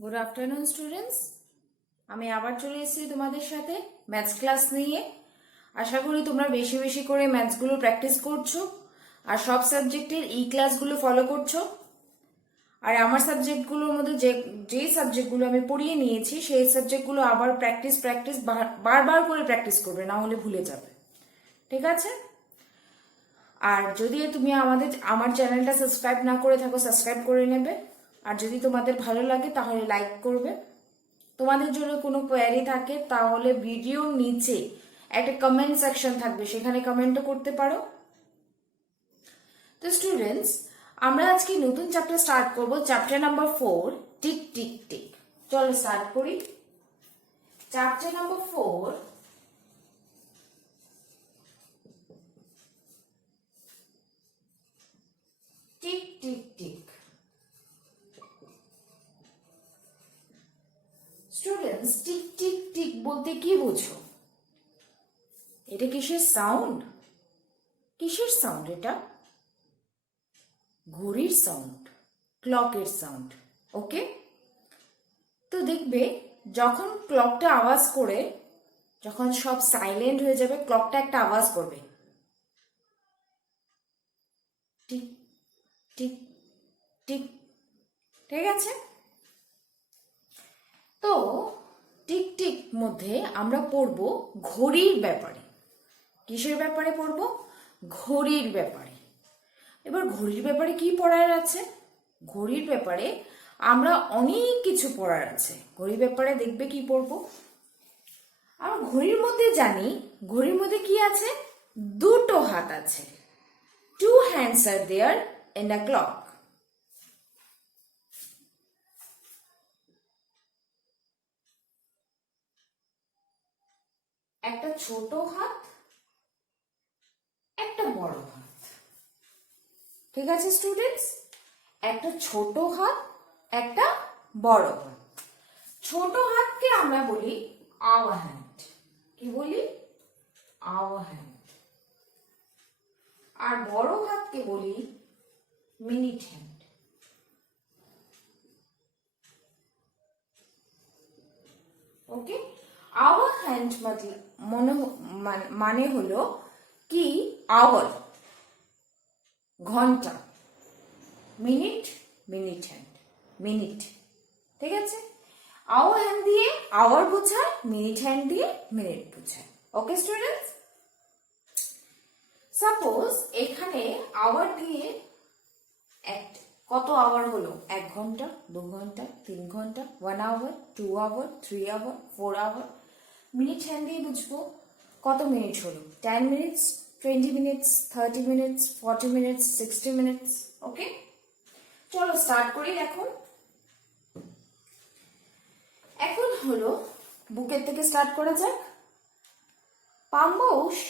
Good afternoon students. আমি আবার চলে এসেছি তোমাদের সাথে ম্যাথস ক্লাস নিয়ে। আশা করি তোমরা বেশি বেশি করে ম্যাথসগুলো প্র্যাকটিস করছো আর সব সাবজেক্টের ক্লাসগুলো ফলো করছো। আর আমার সাবজেক্টগুলোর মধ্যে যেই সাবজেক্টগুলো আমি পড়িয়ে নিয়েছি সেই সাবজেক্টগুলো আবার প্র্যাকটিস বারবার করে প্র্যাকটিস করবে, না হলে ভুলে যাবে। ঠিক আছে? আর যদি তুমি আমার চ্যানেলটা সাবস্ক্রাইব না করে থাকো, সাবস্ক্রাইব করে নেবে। আর যদি তোমাদের ভালো লাগে তাহলে লাইক করবে। তোমাদের জন্য কোনো কোয়ারি থাকে তাহলে ভিডিওর নিচে একটা কমেন্ট সেকশন থাকবে, সেখানে কমেন্টও করতে পারো। তো স্টুডেন্টস, আমরা আজকে নতুন চ্যাপ্টার স্টার্ট করব, chapter number 4, tick tick tick. চলো স্টার্ট করি। Chapter number 4, tick tick tick. Students, tick tick tick বলতে কি বোঝো? এটা কিসের সাউন্ড? কিসের সাউন্ড এটা? ঘড়ির সাউন্ড, ক্লকের সাউন্ড। ওকে, তো দেখবে যখন ক্লকটা আওয়াজ করে, যখন সব সাইলেন্ট হয়ে যাবে, ক্লকটা একটা আওয়াজ করবে, টিক টিক টিক। ঠিক আছে? তো টিক টিক মধ্যে আমরা পড়ব ঘড়ির ব্যাপারে। কিসের ব্যাপারে পড়ব? ঘড়ির ব্যাপারে। এবার ঘড়ির ব্যাপারে কি পড়ার আছে? ঘড়ির ব্যাপারে আমরা অনেক কিছু পড়ার আছে। ঘড়ির ব্যাপারে দেখবে কি পড়ব? আমরা ঘড়ির মধ্যে জানি, ঘড়ির মধ্যে কি আছে? দুটো হাত আছে। 2 hands are there in a clock. একটা ছোট হাত, একটা বড় হাত। ঠিক আছে স্টুডেন্টস? একটা ছোট হাত, একটা বড় হাত। ছোট হাতকে আমরা বলি আওয়ার হ্যান্ড। কি বলি? Our hand. আর বড় হাতকে বলি minute hand. Okay, our hand মানে হলো কি? আওয়ার ঘন্টা, মিনিট মিনিট হ্যান্ড মিনিট। ঠিক আছে? আওয়ার হ্যান্ড দিয়ে আওয়ার বোঝায়, মিনিট হ্যান্ড দিয়ে মিনিট বোঝায়। ওকে স্টুডেন্টস, সাপোজ এখানে আওয়ার দিয়ে কত আওয়ার হলো? 1 ঘন্টা, 2 ঘন্টা, 3 ঘন্টা, 1 hour, 2 hour, 3 hour, 4 hour. Minute hand দিয়ে বুঝবো কত মিনিট হলো। 10 minutes, 20 minutes, 30 minutes, 40 minutes, 60 minutes. Okay, চলো স্টার্ট করি। এখন হলো বুকের থেকে স্টার্ট করা যাক। Pambosh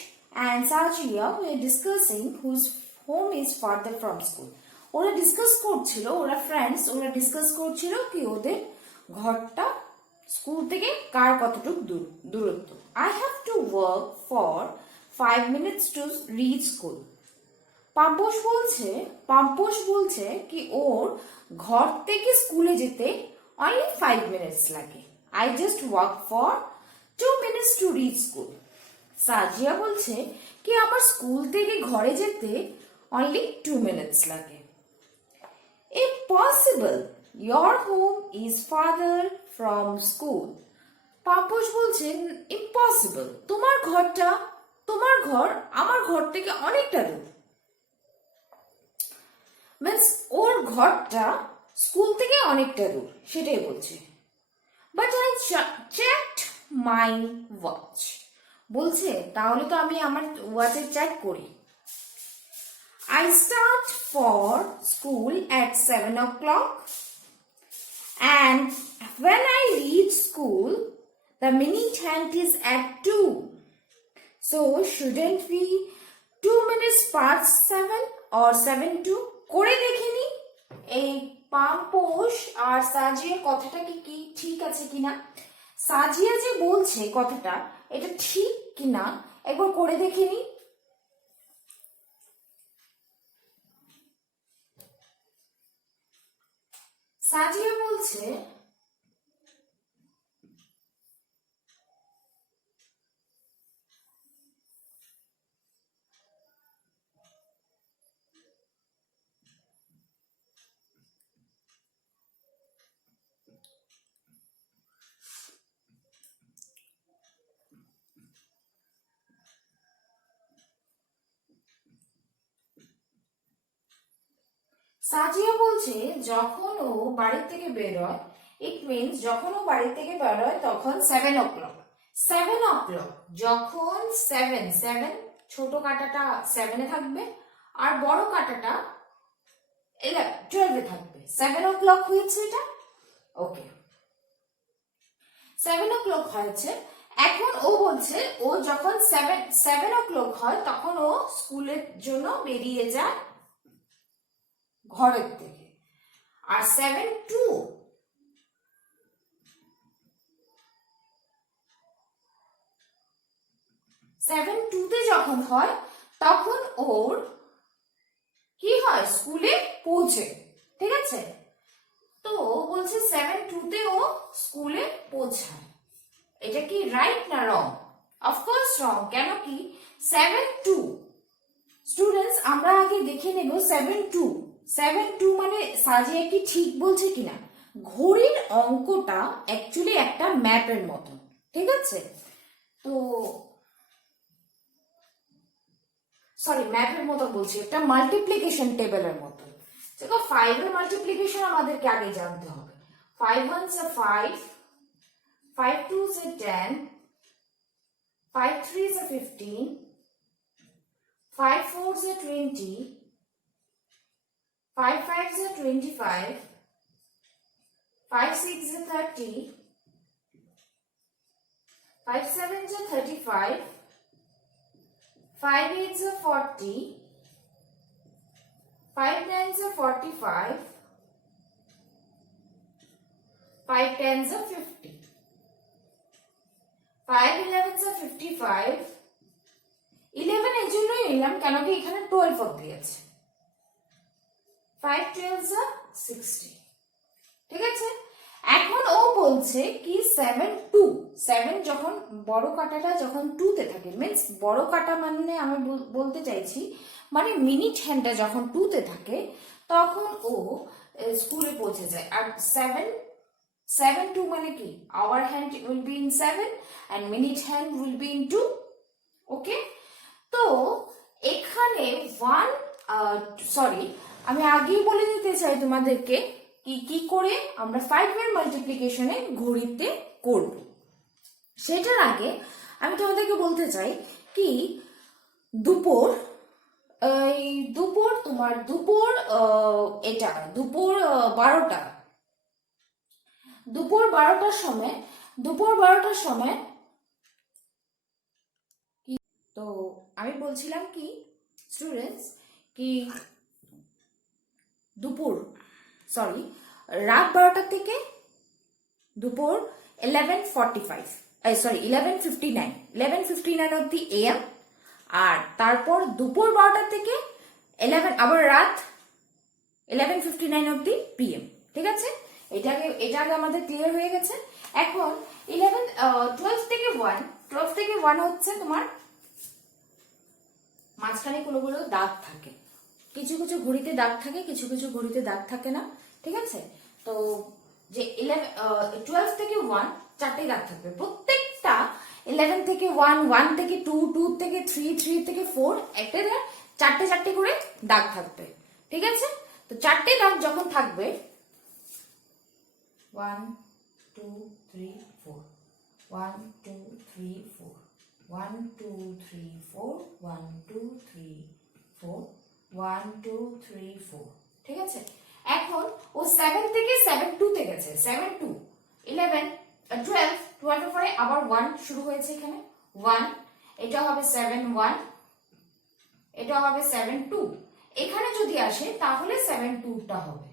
and Sajia were discussing whose home is farther from school. ওরা ডিসকাস করছিল, ওরা ফ্রেন্ডস, ওরা ডিসকাস করছিল কি ওদের ঘরটা স্কুল থেকে কার কতটুকু দূরত্ব। I have to work for 5 minutes to reach school. পাম্পোশ বলছে কি ওর ঘর থেকে স্কুলে যেতে only 5 minutes লাগে। I just walk for 2 minutes to reach school. সাজিয়া বলছে কি আমার স্কুল থেকে ঘরে যেতে only 2 minutes লাগে। Impossible, your home is farther from school. পাপোশ বলছেন impossible, তোমার ঘর আমার ঘর থেকে অনেকটা দূর। মিন্স ওর ঘরটা স্কুল থেকে অনেকটা দূর, সেটাই বলছে। But I checked my watch. বলছে তাহলে তো আমি আমার ওয়াচে চেক করি। I start for school at 7 o'clock and when I reach school the minute hand is at 2. So shouldn't we 2 minutes past 7 or 7 to? করে দেখিনি এই পাম্পোশ আর সাজিয়ার কথাটা কি ঠিক আছে কিনা। সাজিয়া যে বলছে কথাটা, এটা ঠিক কিনা একবার করে দেখিনি। সাজিয়া বলছে সাজিয়া বলছে যখন ও বাড়ি থেকে বের হয়, ইট মিনস যখন ও বাড়ি থেকে বের হয় তখন 7 o'clock। 7 o'clock যখন 7 ছোট কাঁটাটা 7-এ থাকবে আর বড় কাঁটাটা 12-এ থাকবে। 7 o'clock হয়েছে এটা, ওকে 7 o'clock হয়েছে। এখন ও বলছে ও যখন 7 o'clock হয় তখন ও স্কুলের জন্য বেরিয়ে যায় ঘরের থেকে। আর 7:02 যখন হয় তখন ওর কি হয়, স্কুলে পৌঁছে। ঠিক আছে, তো বলছে 7:02 ও স্কুলে পৌঁছায়। এটা কি রাইট না রং? অফকোর্স রং। কেন কি 7:02 স্টুডেন্টস, আমরা আগে দেখে নেব 7:02 মানে সাজিয়া কি ঠিক বলছে কিনা। ঘড়ির অঙ্কটা অ্যাকচুয়ালি একটা ম্যাপের মতো, ঠিক আছে? তো সরি, ম্যাপের মতো বলছি, একটা মাল্টিপ্লিকেশন টেবিলের মতো। দেখো 5 এর মাল্টিপ্লিকেশন আমাদেরকে আগে জানতে হবে। 5 ones are 5, 5 twos are 10, 5 threes are 15, 5 fours are 20, 5 fives are 25, 5 sixes are 30, 5 sevens are 35, 5 eights are 40, 5 nines are 45, 5 tens are 50, 5 elevens are 55, 11 এর জন্যই নিলাম কেন কি এখানে 12 অব্দি আছে। 5 12s are 60। ঠিক আছে, এখন ও বলছে কি 7 যখন বড় কাঁটাটা যখন 2 তে থাকে, মিন্স বড় কাঁটা মানে আমি বলতে চাইছি মানে মিনিট হ্যান্ডটা যখন 2 তে থাকে তখন ও স্কুলে পৌঁছে যায়। আর 7:02 মানে কি, hour hand will be in 7 and minute hand will be in 2। Okay, তো এখানে আমি আগেই বলে দিতে চাই তোমাদেরকে কি করে আমরা 5 এর মাল্টিপ্লিকেশনে ঘড়িতে করব। সেটার আগে আমি তোমাদেরকে বলতে চাই কি দুপুর তোমার দুপুর 12টা, দুপুর 12টার সময় তো আমি বলছিলাম কি স্টুডেন্টস কি রাত 12টা থেকে দুপুর 11:59 অব্দি AM, আর তারপর দুপুর 12টা থেকে আবার রাত 11:59 অব্দি PM। ঠিক আছে, এটা আগে আমাদের ক্লিয়ার হয়ে গেছে। এখন 12 থেকে 1 হচ্ছে তোমার মাঝখানে কোনোগুলো দাগ থাকে, কিছু কিছু ঘড়িতে দাগ থাকে, কিছু কিছু ঘড়িতে দাগ থাকে না। ঠিক আছে, তো যে 12 থেকে 1 চারটে দাগ থাকবে, প্রত্যেকটা 11 থেকে 1, 1 থেকে 2, 2 থেকে 3, 3 থেকে 4 একটা চারটে করে দাগ থাকবে। ঠিক আছে, তো চারটে দাগ যখন থাকবে 1 2 3 4, 1 2 3 4, 1 2 3 4, 1 2 3 4, 1 2 3 4। ঠিক আছে, এখন ও 7 থেকে 7:02 তে গেছে। 7:02 11 12 12 এর পরে আবার 1 শুরু হয়েছে, এখানে 1, এটা হবে 7:1, এটা হবে 7:2। এখানে যদি আসে তাহলে 7:2 টা হবে,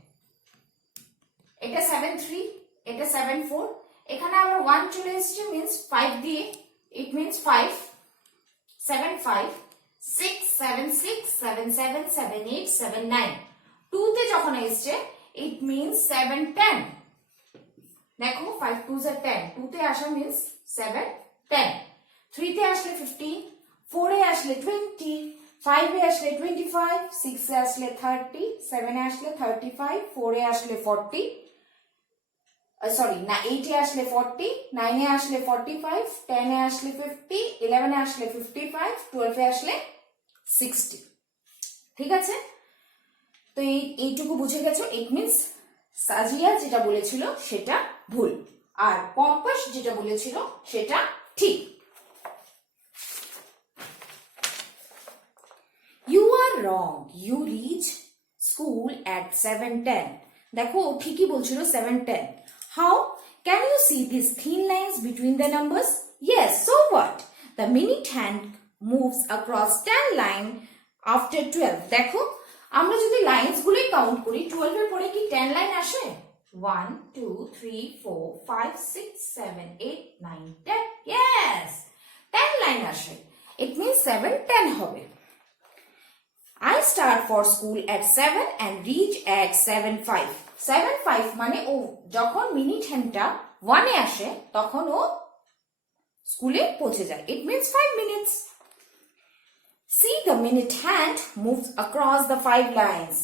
এটা 7:3, এটা 7:4, এখানে আবার 1 চলে এসেছে, মিন্স 5 দিয়ে, ইট মিন্স 5 7 5 6 7 6 7 7 7 8 7 9। 2 তে যখন এসছে ইট মিন্স 7 10। দেখো 5 2s are 10, 2 তে আসা মিন্স 7 10। 3 তে আসলে 15, 4 এ আসলে 20, 5 এ আসলে 25, 6 এ আসলে 30, 7 এ আসলে 35, 4 এ আসলে 40, সরি না 8 এ আসলে 40, 9 এ আসলে 45, 10 এ আসলে 50, 11 এ আসলে 55, 12 এ আসলে 60। ঠিক আছে, তো এইটুকু বুঝে গেছো, ইট মিনস সাজিয়া যেটা বলেছিল সেটা ভুল, আর পম্পস যেটা বলেছিল সেটা ঠিক। You are wrong. You reach school at 7:10. দেখো ও ঠিকই বলছিল 7:10. How? Can you see these thin lines between the numbers? Yes, so what? The minute hand moves across 10 line after 12. দেখো আমরা যদি লাইনস গুলোই কাউন্ট করি 12 এর পরে কি 10 লাইন আসে? 1 2 3 4 5 6 7 8 9 10. Yes, 10 লাইন আসে। It means 7:10 হবে। I start for school at 7 and reach at 7:05. 7:05 মানে ও যখন মিনিট হ্যান্ডটা 1 এ আসে তখন ও স্কুলে পৌঁছে যায়। It means 5 minutes. See, the minute hand moves across the 5 lines.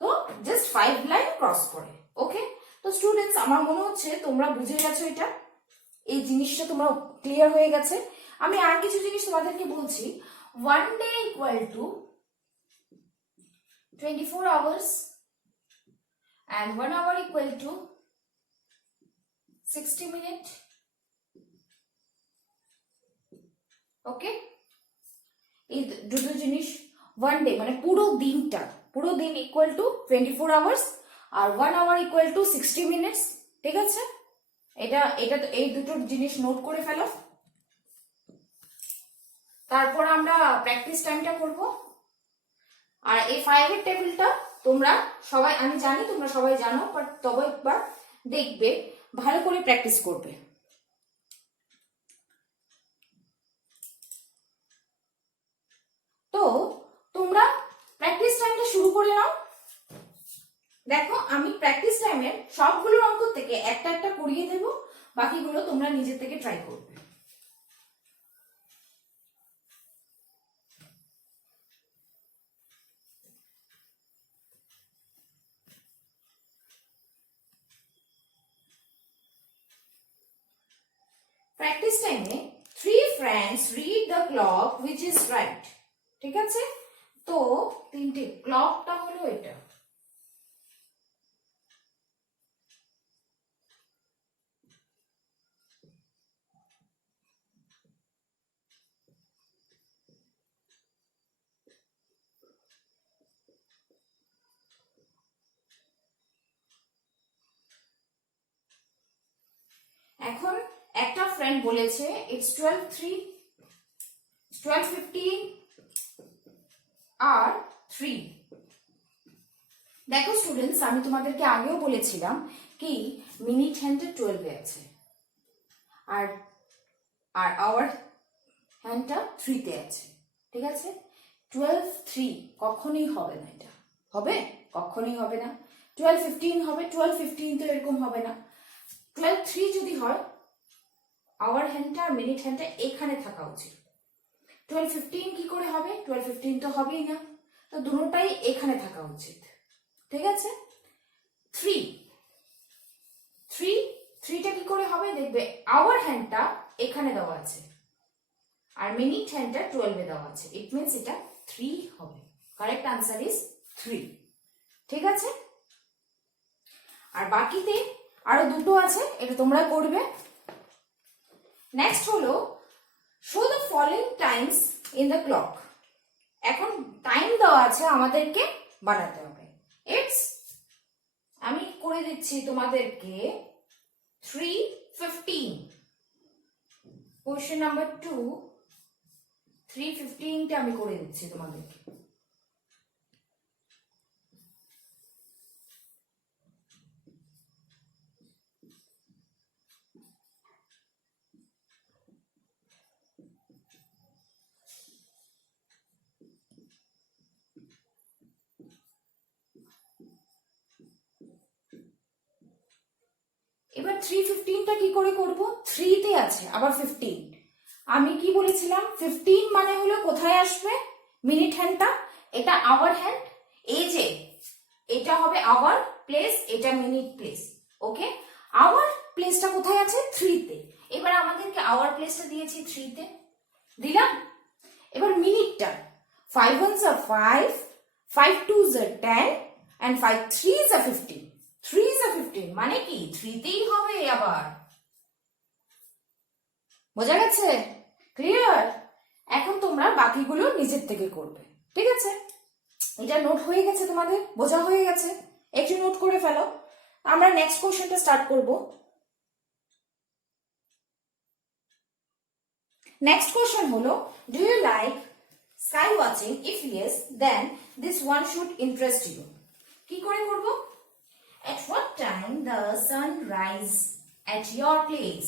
তো just 5 লাইন ক্রস করে। ওকে, তো স্টুডেন্টস আমার মনে হচ্ছে তোমরা বুঝে গেছো, এটা এই জিনিসটা তোমরা ক্লিয়ার হয়ে গেছে। আমি আর কিছু জিনিস তোমাদেরকে বলছি। 1 day equal to 24 hours and 1 hour equal to 60 minutes. Okay, এই দুটো জিনিস 1 ডে মানে পুরো দিন ইকুয়াল টু 24 আওয়ার্স আর 1 আওয়ার ইকুয়াল টু 60 মিনিটস। ঠিক আছে, এটা এই দুটো জিনিস নোট করে ফেলো। তারপর আমরা প্র্যাকটিস টাইমটা করব। আর এই 5 এর টেবিলটা তোমরা সবাই, আমি জানি তোমরা সবাই জানো, বাট তবে একবার দেখবে, ভালো করে প্র্যাকটিস করবে। তো তোমরা প্র্যাকটিস টাইমটা শুরু করে নাও। দেখো আমি প্র্যাকটিস টাইমের সবগুলো অঙ্ক থেকে একটা একটা করিয়ে দেব, বাকিগুলো তোমরা নিজে থেকে ট্রাই করবে। প্র্যাকটিস টাইমে 3 friends read the clock which is right. ঠিক আছে, তো তিনটে ক্লকটা হলো এটা। এখন একটা ফ্রেন্ড বলেছে ইটস 12:15 আর 3। দেখো স্টুডেন্টস, আমি তোমাদেরকে আগেও বলেছিলাম কি মিনিট হ্যান্ডে 12 এ আছে আর আওয়ার হ্যান্ডটা 3 তে আছে। ঠিক আছে, 12:3 কখনোই হবে না, এটা হবে কখনোই হবে না। 12:15 হবে, 12:15 তো এরকম হবে না। 12:3 যদি হয় আওয়ার হ্যান্ডটা আর মিনিট হ্যান্ডটা এখানে থাকা উচিত। 12:15 কি করে হবে? 12:15 তো হবেই না, তো দুটোটাই এখানে থাকা উচিত। ঠিক আছে, 3টা কি করে হবে? দেখবে আওয়ার হ্যান্ডটা এখানে দেওয়া আছে আর মিনিট হ্যান্ডটা 12 এ দেওয়া আছে। ইট মিনস এটা 3 হবে। Correct answer is 3। ঠিক আছে, আর বাকিতে আরো দুটো আছে, এটা তোমরা করবে। নেক্সট হলো show the following Times in the clock. এখন টাইম দেওয়া আছে, আমাদেরকে বানাতে হবে। ইটস, আমি করে দিচ্ছি তোমাদেরকে 3:15। কোয়েশ্চেন নাম্বার 2, 3:15টা আমি করে দিচ্ছি তোমাদেরকে। এবার 3:15টা কি করে করব? 3 তে আছে আবার 15। আমি কি বলেছিলাম? 15 মানে হলো কোথায় আসবে? মিনিট হ্যান্ডটা, এটা আওয়ার হ্যান্ড, এই যে এটা হবে আওয়ার প্লেস, এটা মিনিট প্লেস। ওকে, আওয়ার প্লেসটা কোথায় আছে? 3 তে। এবার আমাদেরকে আওয়ার প্লেসটা দিয়েছি 3 তে, দিলাম। এবার মিনিটটা 5 1s are 5, 5 2s are 10 and 5 3s are 15, 3s are 15 মানে কি 3 তেই হবে আবার, বোঝা গেছে? ক্লিয়ার? এখন তোমরা বাকিগুলো নিজের থেকে করবে, ঠিক আছে? এটা নোট হয়ে গেছে, তোমাদের বোঝা হয়ে গেছে, একটু নোট করে ফেলো। আমরা নেক্সট কোশ্চেনটা স্টার্ট করব। নেক্সট কোশ্চেন হলো, do you like sky watching? If yes then this one should interest you. কি করে করব? At what time the sun rise at your place.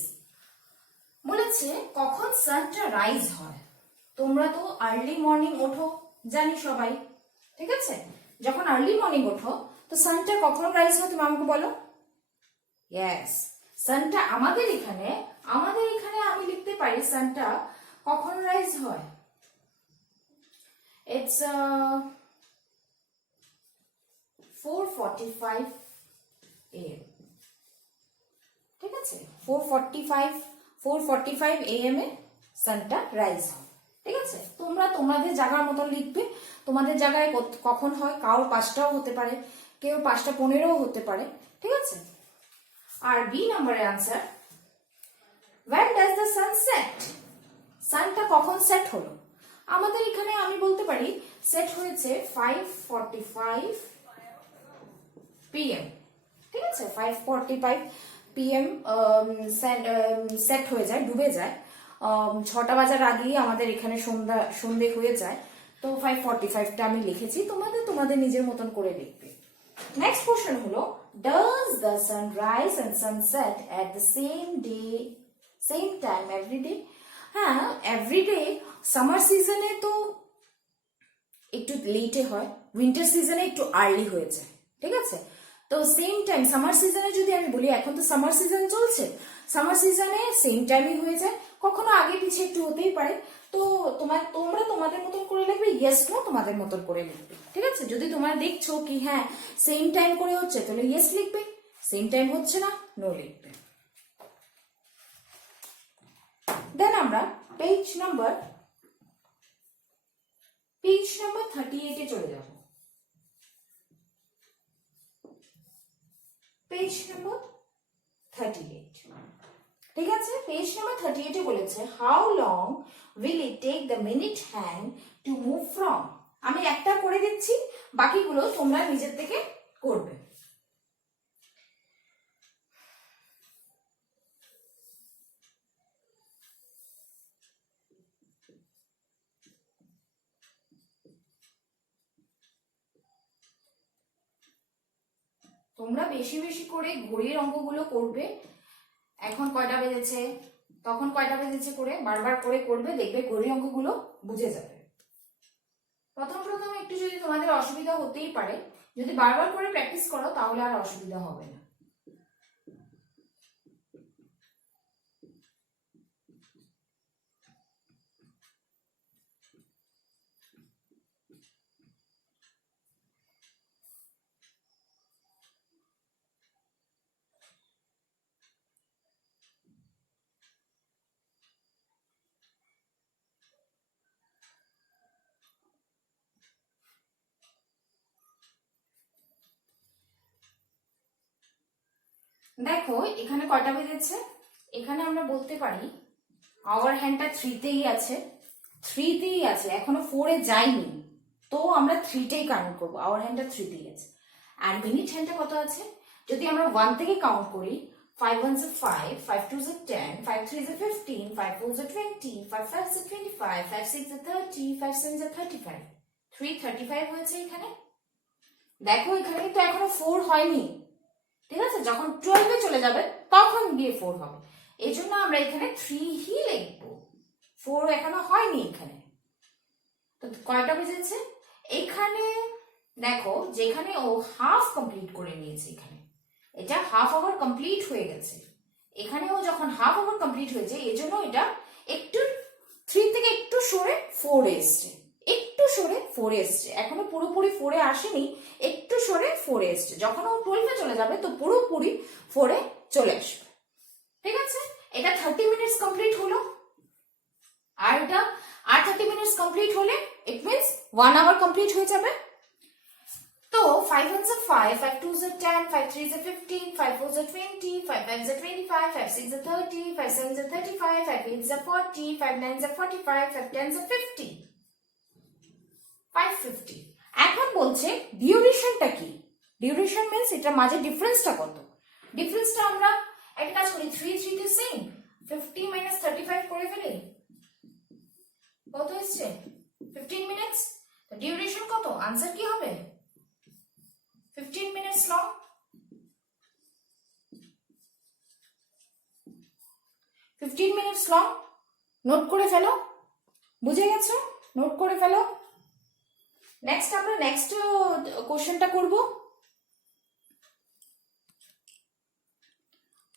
বলেছে কখন সানটা রাইজ হয়। তোমরা তো আর্লি মর্নিং ওঠো, জানি সবাই, ঠিক আছে? যখন আর্লি মর্নিং ওঠো তো সানটা কখন রাইজ হয় তুমি আমাকে বলো। ইয়েস, সানটা আমাদের এখানে আমি লিখতে পারি সানটা কখন রাইজ হয়। ইটস 4:45 AM, ঠিক আছে? 4:45 AM এ সানটা রাইজ হয়, ঠিক আছে? তোমরা তোমাদের জায়গার মতন লিখবে, তোমাদের জায়গায় কখন হয়, কারোর 5টাও হতে পারে, কেউ 5:15 হতে পারে, ঠিক আছে? আর বি নাম্বারের answer, when does the sun set? সানটা কখন সেট হলো? আমাদের এখানে আমি বলতে পারি সেট হয়েছে 5:45 PM, ঠিক আছে? 5:45 PM সেট হয়ে যায়, ডুবে যায়। 6টা বাজার আগেই আমাদের এখানে সন্ধে হয়ে যায়, তো 5:45টা আমি লিখেছি, তোমাদের নিজের মতন করে লিখবে। নেক্সট কোশ্চেন হলো, does the sun rise and sunset at the same time every day? হ্যাঁ, এভরিডে। সামার সিজনে তো একটু লেটে হয়, উইন্টার সিজনে একটু আর্লি হয়ে যায়, ঠিক আছে? তো সেম টাইম সামার সিজনে যদি আমি বলি, এখন তো সামার সিজন চলছে, সামার সিজনে সেম টাইমই হয়ে যায়, কখনো আগে পিছিয়ে একটু হতেই পারে। তো তোমরা তোমাদের মতন করে লিখবে, ইয়েস নো তোমাদের মতন করে লিখবে, ঠিক আছে? যদি তোমরা দেখছো কি হ্যাঁ সেম টাইম করে হচ্ছে, তাহলে ইয়েস লিখবে, সেম টাইম হচ্ছে না, নো লিখবে। দেন আমরা পেজ নাম্বার 38 এ চলে যাব। পেজ নাম্বার 38, ঠিক আছে? পেজ নাম্বার 38 এ বলেছে, how long will it take the minute hand to move from. আমি একটা করে দিচ্ছি, বাকিগুলো তোমরা নিজের থেকে করবে। তোমরা বেশি বেশি করে ঘড়ির অঙ্কগুলো করবে। এখন কয়টা বেজেছে, তখন কয়টা বেজেছে করে বারবার করে করবে, দেখবে ঘড়ির অঙ্কগুলো বুঝে যাবে। প্রথম একটু যদি তোমাদের অসুবিধা হতেই পারে, যদি বারবার করে প্র্যাকটিস করো তাহলে আর অসুবিধা হবে না। দেখো এখানে কয়টা বেজেছে, এখানে আমরা বলতে পারি আওয়ার হ্যান্ডটা 3তেই আছে, এখনো 4-এ যায়নি, তো আমরা 3টেই কাউন্ট করবো, আওয়ার হ্যান্ডটা 3তেই আছে। আর মিনিট হ্যান্ডটা কত আছে, যদি আমরা 1 থেকে কাউন্ট করি, 5 1s are 5, 5 2s are 10, 5 3s are 15, 5 4s are 20, 5 5s are 25, 5 6 are 30, 5 7s are 35, 335 হয়েছে এখানে। দেখো এখানে কিন্তু এখনো 4 হয়নি, ঠিক আছে? যখন 12-এ চলে যাবে তখন গিয়ে 4 হবে, এই জন্য আমরা এখানে 3 হি লিখবো, 4 এখনো হয়নি এখানে। তো কয়টা বেজেছে এখানে? দেখো যেখানে ও হাফ কমপ্লিট করে নিয়েছে, এখানে এটা হাফ আওয়ার কমপ্লিট হয়ে গেছে, এখানে ও যখন হাফ আওয়ার কমপ্লিট হয়েছে এই জন্য এটা একটু 3 থেকে একটু সরে 4-এ এসছে, এখনো পুরোপুরি 4-এ আসেনি, একটু সরে 4-এ এসছে। যখন ও 12-এ চলে যাবে তো পুরোপুরি 4-এ চলে আসবে, ঠিক আছে? এটা 30 মিনিটস কমপ্লিট হলো, আর এটা 30 মিনিটস কমপ্লিট হলে ইট মিনস 1 আওয়ার কমপ্লিট হয়ে যাবে। তো 5 ones are 5, 5 twos are 10, 5 threes are 15, 5 fours are 20, 5 fives are 25, 5 sixes are 30, 5 sevens are 35, 5 eights are 40, 5 nines are 45, 5 tens are 50. 550. এখন বলছে ডিউরেশনটা কি? ডিউরেশন মিন্স এটা মাঝে ডিফারেন্সটা কত? ডিফারেন্সটা আমরা একটা কাজ করি, 3 3 টু সেম 50 minus 35 করে ফেলি। কত হচ্ছে? 15 মিনিটস। তো ডিউরেশন কত? আনসার কি হবে? 15 minutes long. 15 minutes long. Note করে ফেলো, বুঝে গেছো? নোট করে ফেলো। নেক্সট আমরা নেক্সট কোশ্চেনটা করব।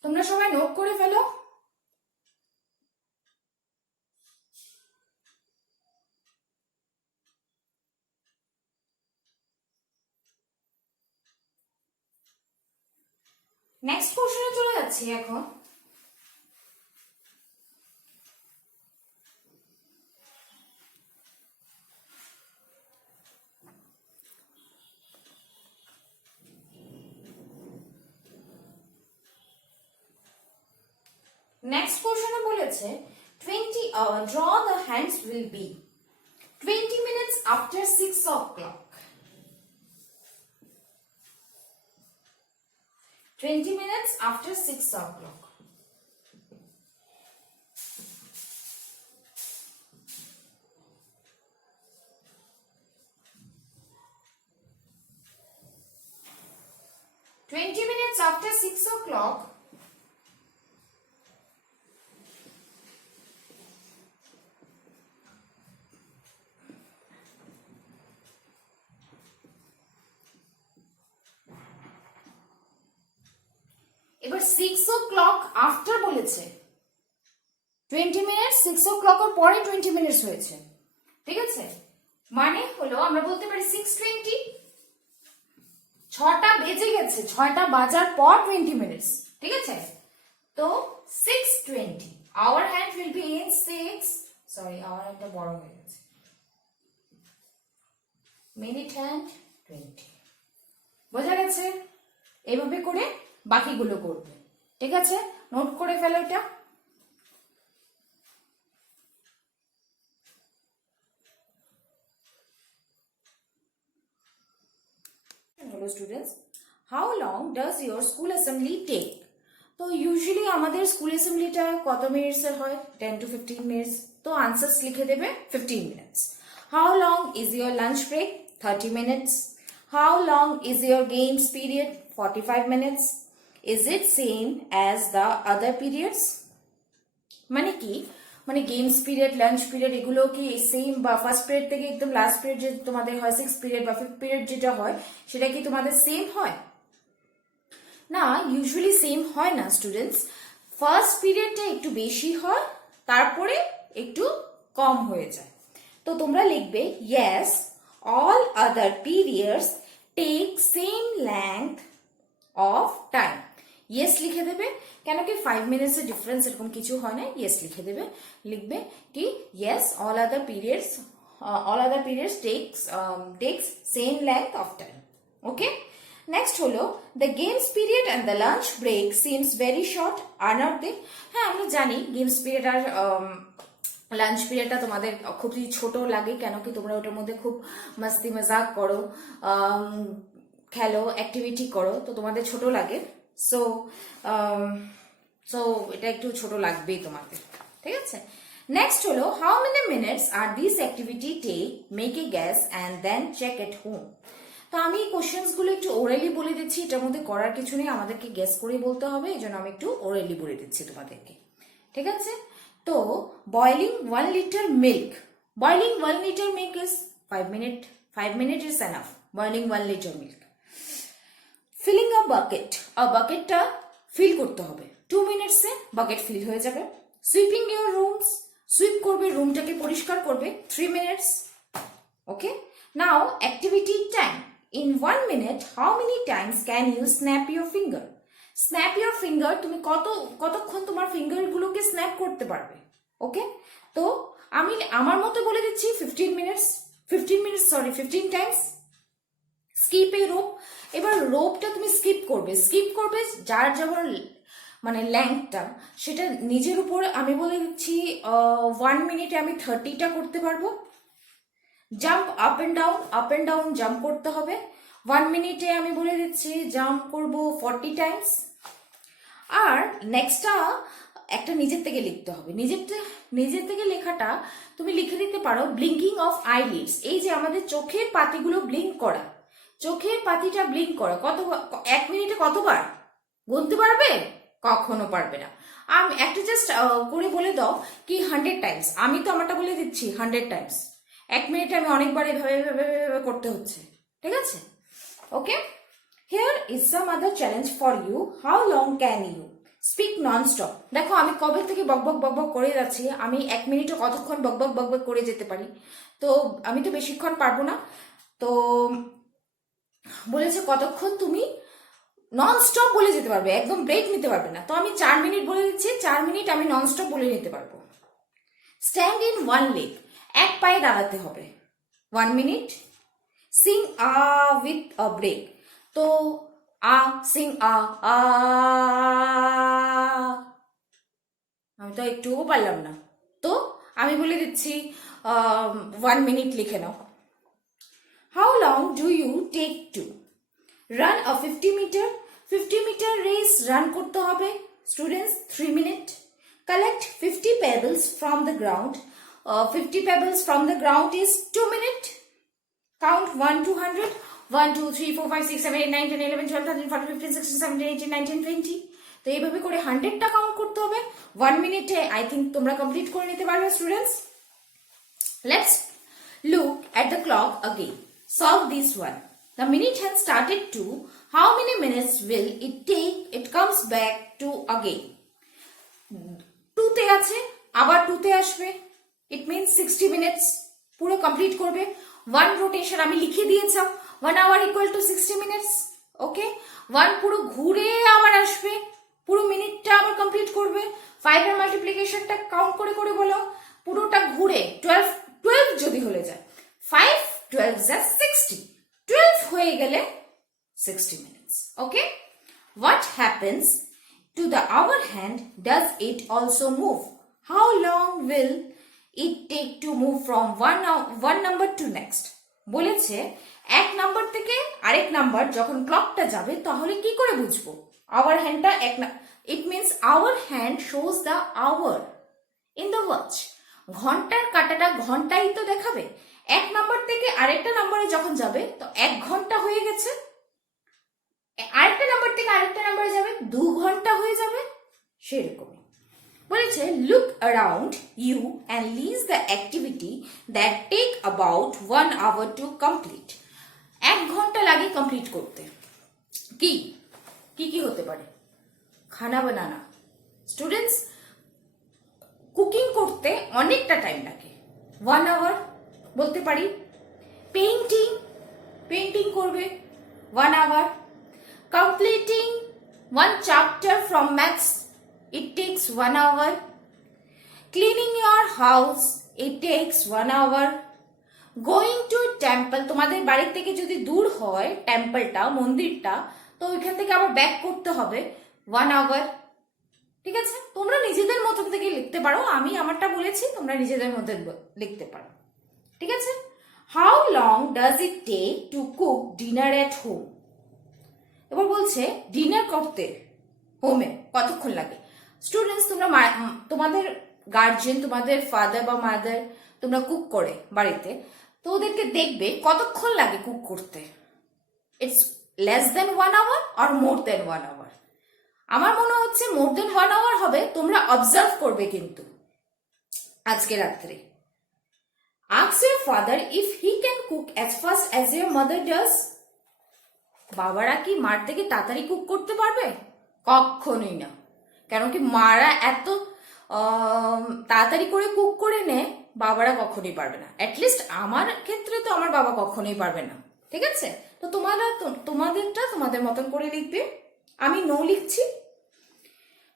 তোমরা সবাই নোট করে ফেলো। নেক্সট কোশ্চেনে চলে যাচ্ছি এখন। নেক্সট কোশ্চেনে বলেছে 20 draw the hands will be 20 minutes after 6 o'clock. 20 minutes after 6 o'clock. Minutes after 6 o'clock. এবার 6 o'clock আফটার বলেছে 20 মিনিট, 6 o'clock এর পরে 20 মিনিটস হয়েছে, ঠিক আছে? মানে হলো আমরা বলতে পারি 6:20, 6টা বেজে গেছে, 6টা বাজার পর 20 মিনিটস, ঠিক আছে? তো 6:20 hour hand will be in 6, sorry hour হ্যান্ডটা বড় হয়ে গেছে, মিনিট হ্যান্ড 20। বোঝা গেছে? এইভাবে করে বাকিগুলো করবে, ঠিক আছে? নোট করে ফেলো এটা। Hello students, how long does your school assembly take? তো ইউজুয়ালি আমাদের স্কুল অ্যাসেম্বলিটা কত মিনিটসের হয়? 10 to 15 মিনিটস। তো আনসার্স লিখে দেবে 15 minutes. How long is your lunch break? 30 minutes. How long is your games period? 45 minutes. Is it same as the other periods? মানে কি? মানে গেমস পিরিয়ড, লাঞ্চ পিরিয়ড এগুলো কি সেম, বা ফার্স্ট পিরিয়ড থেকে একদম লাস্ট পিরিয়ড যে তোমাদের হয় 6 পিরিয়ড বা 5th পিরিয়ড যেটা হয় সেটা কি তোমাদের সেম হয়? না, ইউজুয়ালি সেম হয় না স্টুডেন্টস। ফার্স্ট পিরিয়ডটা একটু বেশি হয়, তারপরে একটু কম হয়ে যায়। তো তোমরা লিখবে yes all other periods take same length of time. Yes লিখে দেবে, কেন কি 5 মিনিটস এর ডিফারেন্স এরকম কিছু হয় না, ইয়েস লিখে দেবে। লিখবে কি yes all other periods takes same length of time. Okay, next হলো the games period and the lunch break seems very short, are not they? হ্যাঁ, আমরা জানি গেমস পিরিয়ড আর লাঞ্চ পিরিয়ডটা তোমাদের খুবই ছোট লাগে, কেন কি তোমরা ওটার মধ্যে খুব মাস্তি মজাক করো, খেলো, অ্যাক্টিভিটি করো, তো তোমাদের ছোট লাগে। সো এটা একটু ছোট লাগবেই তোমাদের, ঠিক আছে? নেক্সট হলো how many minutes are this activity take, make a guess and then check at home. তো আমি কোশ্চেন্স গুলো একটু ওরালি বলে দিচ্ছি, এটার মধ্যে করার কিছু নেই, আমাদেরকে গেস করে বলতে হবে, এই জন্য আমি একটু ওরালি বলে দিচ্ছি তোমাদেরকে, ঠিক আছে? তো boiling 1 litre milk, boiling 1 litre milk is 5 minute, 5 minute is enough boiling 1 litre milk. Filling a বাকেটটা ফিল করতে হবে 2 মিনিটসে, বাকেট ফিল হয়ে যাবে। সুইপিং ইউর রুমস, সুইপ করবে, রুমটাকে পরিষ্কার করবে 3 minutes. Okay, now activity time. In 1 minute how many times can you snap your finger? Snap your finger, তুমি কতক্ষণ তোমার ফিঙ্গারগুলোকে স্ন্যাপ করতে পারবে? ওকে, তো আমি আমার মতো বলে দিচ্ছি 15 টাইমস। স্কিপ এ রোপ। এবার রোপটা তুমি স্কিপ করবে যার যেমন মানে লেংথটা, সেটা নিজের উপর। আমি বলে দিচ্ছি 1 মিনিটে আমি 30টা করতে পারবো। Jump up and down jump করতে হবে। 1 মিনিটে আমি বলে দিচ্ছি জাম্প করব 40 টাইমস। আর নেক্সটটা একটা নিজের থেকে লিখতে হবে। নিজের থেকে লেখাটা তুমি লিখে দিতে পারো ব্লিঙ্কিং অফ আইলিডস। এই যে আমাদের চোখের পাতিগুলো ব্লিঙ্ক করা, চোখের পাতিটা ব্লিঙ্ক করা কত 1 মিনিটে কতবার গুনতে পারবে? কখনো পারবে না। আমি একটা জাস্ট করে বলে দাও কি 100 টাইমস। আমি তো আমারটা বলে দিচ্ছি 100 টাইমস। 1 মিনিটে আমি অনেকবার এভাবে এভাবে এভাবে করতে হচ্ছে, ঠিক আছে? Okay, here is some other challenge for you. How long can you speak non stop? দেখো আমি কবে থেকে বকবক করে যাচ্ছি, আমি 1 মিনিটে কতক্ষণ বকবক করে যেতে পারি। তো আমি তো বেশিক্ষণ পারবো না। তো বলেছে কতক্ষণ তুমি নন স্টপ বলে যেতে পারবে, একদম ব্রেক নিতে পারবে না। তো আমি 4 মিনিট বলে দিচ্ছি, 4 মিনিট আমি নন স্টপ বলে নিতে পারবো। স্ট্যান্ড ইন ওয়ান লেগ, এক পায়ে দাঁড়াতে হবে 1 minute. Sing a with a break, তো সিং আ, আমি তো একটুও পারলাম না। তো আমি বলে দিচ্ছি 1 মিনিট লিখে নাও। How long do you take to run a 50 metre race run করতে হবে students 3 minute. Collect 50 pebbles from the ground, 50 pebbles from the ground is 2 minute. Count 1 to 100, 1 2 3 4 5 6 7 8 9 10 11 12 13 14 15 16 17 18 19 20। তো এইভাবে করে 100টা কাউন্ট করতে হবে 1 মিনিটে। আই থিঙ্ক তোমরা কমপ্লিট করে নিতে পারবে students. Let's look at the clock again. Solve this one. The minute has started to. How many minutes will it take? It comes back to again. 2 তে আছে, আবার 2 তে আসবে। It means 60 minutes পুরো কমপ্লিট করবে। 1 রোটেশন আমি লিখে দিয়েছিলাম, 1 hour equal to 60 minutes. ওকে, 1 পুরো ঘুরে আবার আসবে, পুরো মিনিটটা আবার কমপ্লিট করবে। 5 এর মাল্টিপ্লিকেশনটা কাউন্ট করে করে বলো, পুরোটা ঘুরে 12 যদি হলে যায় 5 12 60, 12 হয়ে গেলে 60 minutes. Okay, what happens to the hour hand? Does it also move? How long will it take to move from one number to next? বলেছে এক নাম্বার থেকে আরেক নাম্বার যখন ক্লকটা যাবে তাহলে কি করে বুঝবো আওয়ার হ্যান্ডটা it means hour hand shows the hour in the watch. ঘন্টার কাঁটাটা ঘন্টাই তো দেখাবে। এক নাম্বার থেকে আরেকটা নাম্বারে যখন যাবে তো 1 ঘন্টা হয়ে গেছে, আরেকটা নাম্বার থেকে আরেকটা নাম্বারে যাবে 2 ঘন্টা হয়ে যাবে। সেরকমই বলেছে look around you and list the activity that take about 1 hour to complete. 1 ঘন্টা লাগে কমপ্লিট করতে। কি কি কি হতে পারে? খানা বানানা স্টুডেন্টস, কুকিং করতে অনেকটা টাইম লাগে 1 hour বলতে পারি। পেইন্টিং করবে 1 hour। Completing 1 chapter from maths, it takes 1 hour. Cleaning your house, it takes 1 hour. Going to temple, তোমাদের বাড়ি থেকে যদি দূর হয় টেম্পলটা মন্দিরটা, তো ওইখান থেকে আবার ব্যাক করতে হবে 1 hour। ঠিক আছে, তোমরা নিজেদের মতন থেকে লিখতে পারো, আমি আমারটা বলেছি, তোমরা নিজেদের মধ্যে লিখতে পারো। ঠিক আছে, how long does it take to cook dinner at home? এবার বলছে ডিনার করতে হোমে কতক্ষণ লাগে। স্টুডেন্টস, তোমরা তোমাদের গার্জিয়ান, তোমাদের ফাদার বা মাদার তোমরা কুক করে বাড়িতে, তো ওদেরকে দেখবে কতক্ষণ লাগে কুক করতে। ইটস লেস দেন 1 hour আর মোর দেন 1 hour। আমার মনে হচ্ছে মোর দেন 1 hour হবে। তোমরা অবজার্ভ করবে কিন্তু আজকে রাত্রে। Ask your father if he can cook as fast as your mother does. বাবারা কি মার থেকে তাড়াতাড়ি কুক করতে পারবে? কখনোই না। কেন কি মারা এত তাড়াতাড়ি করে কুক করে নেয়, বাবারা কখনোই পারবে না। অ্যাটলিস্ট আমার ক্ষেত্রে তো আমার বাবা কখনোই পারবে না। ঠিক আছে, তো তোমাদেরটা তোমাদের মতন করে লিখবে। আমি নো লিখছি।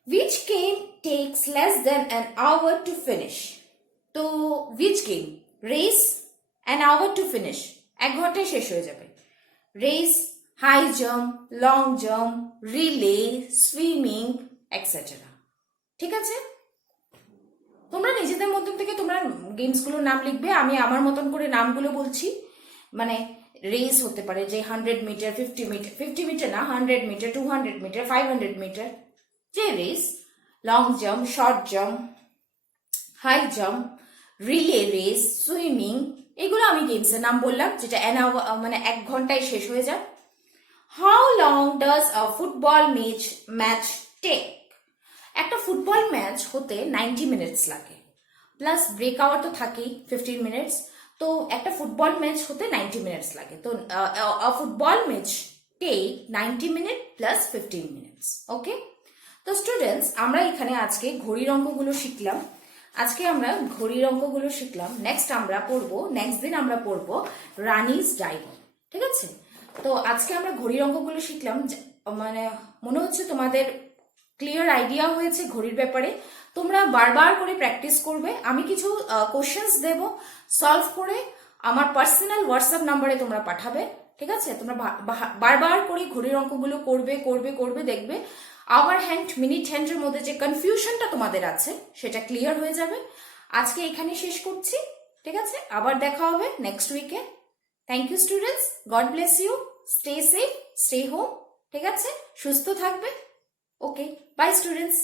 Which game takes less than an hour to finish? তো which game? Race, an hour to finish, 1 ঘন্টায় শেষ হয়ে যাবে। Race, high jump, long jump, relay, swimming etcetera. ঠিক আছে, তোমরা নিজেদের মতন থেকে তোমরা গেমসগুলোর নাম লিখবে, আমি আমার মতন করে নামগুলো বলছি। মানে রেস হতে পারে যে 100 মিটার, 50 মিটার না, 100 মিটার, 200 মিটার, 500 মিটার যে race, long jump, short jump, high jump, relay race, swimming, এগুলো আমি গেমসের নাম বললাম, যেটা মানে 1 ঘন্টায় শেষ হয়ে যায়। How long does a football match take? একটা ফুটবল ম্যাচ হতে 90 মিনিটস লাগে, প্লাস ব্রেক আওয়ার তো থাকেই 15 মিনিটস। তো একটা ফুটবল ম্যাচ হতে 90 মিনিটস লাগে। তো football match take 90 minute plus 15 minutes. Okay, তো স্টুডেন্টস, আমরা এখানে আজকে ঘড়ির অঙ্কগুলো শিখলাম। নেক্সট দিন আমরা পড়বো রানিজ ডায়রি। ঠিক আছে, তো আজকে আমরা ঘড়ির অঙ্কগুলো শিখলাম। মানে মনে হচ্ছে তোমাদের ক্লিয়ার আইডিয়া হয়েছে ঘড়ির ব্যাপারে। তোমরা বারবার করে প্র্যাকটিস করবে। আমি কিছু কোশ্চেন্স দেব, সলভ করে আমার পার্সোনাল হোয়াটসঅ্যাপ নাম্বারে তোমরা পাঠাবে। ঠিক আছে, তোমরা বারবার করে ঘড়ির অঙ্কগুলো করবে, দেখবে আওয়ার হ্যান্ড, মিনিট হ্যান্ডের মধ্যে যে কনফিউশনটা তোমাদের আছে সেটা ক্লিয়ার হয়ে যাবে। আজকে এখানে শেষ করছি। ঠিক আছে, আবার দেখা হবে নেক্সট উইকে। Thank you students, God bless you, stay safe, stay home. ঠিক আছে, সুস্থ থাকবে। Okay, bye students.